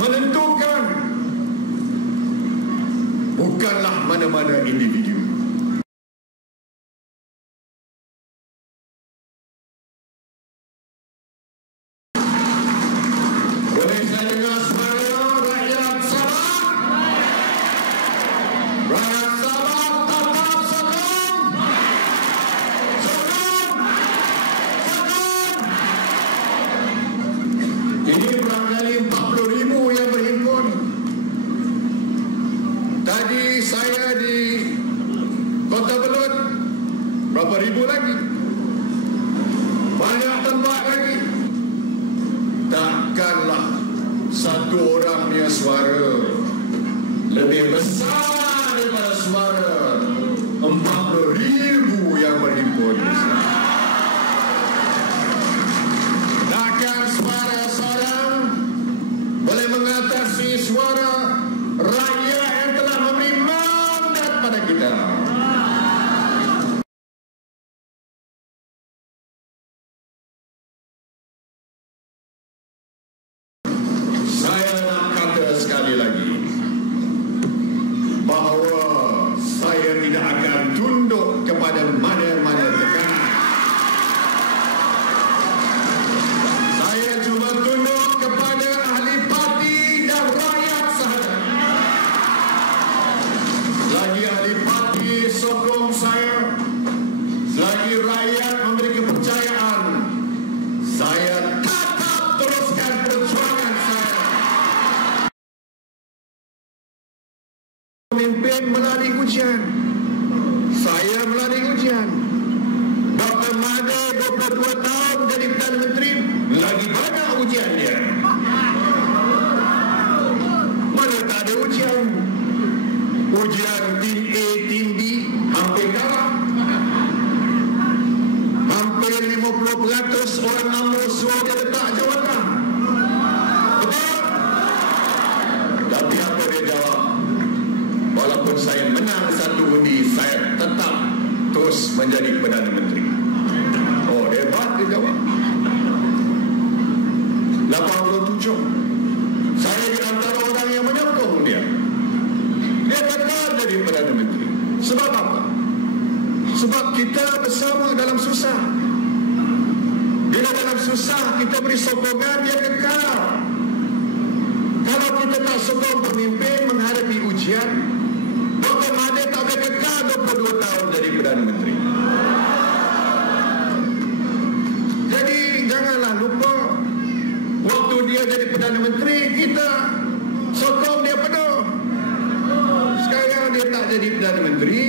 menentukan bukanlah mana-mana individu. Boleh saya dengar suara rakyat Sabah? Rakyat Sabah tetap sokong! Sokong! Sokong! Ini barangkali 40,000 yang berhimpun. Tadi saya di Kota Belud, berapa ribu lagi? Banyak tempat lagi. Takkanlah satu orang punya suara lebih besar daripada suara 40,000 yang berhimpun. Takkan suara seorang boleh mengatasi suara rakyat yang telah memberi mandat pada kita. Saya nak kata sekali lagi bahawa saya tidak akan tunduk kepada mana-mana tekanan. Saya cuma tunduk kepada ahli parti dan rakyat sahaja. Selagi ahli parti sokong saya, selagi rakyat memberi kepercayaan, saya tetap teruskan perjuangan saya. Pemimpin melalui ujian. Saya melalui ujian. Dr. Mahathir 22 tahun jadi Perdana Menteri, lagi banyak ujian dia. Mana tak ada ujian? Ujian tim A, tim B, hampir kalah. Hampir 50% orang UMNO suruh dia letak jawatan. Betul? Tapi apa dia jawab? Walaupun saya menang satu undi, saya tetap terus menjadi Perdana Menteri. Oh, hebat dia jawab. 87. Saya di antara orang yang menyokong dia. Dia kekal jadi Perdana Menteri. Sebab apa? Sebab kita bersama dalam susah. Bila dalam susah kita beri sokongan, dia kekal. Kalau kita tak sokong pemimpin menghadapi ujian, Dr. Mahathir tak boleh kekal 22 tahun jadi Perdana Menteri. Jadi janganlah lupa, waktu dia jadi Perdana Menteri, kita sokong dia penuh. Sekarang dia tak jadi Perdana Menteri,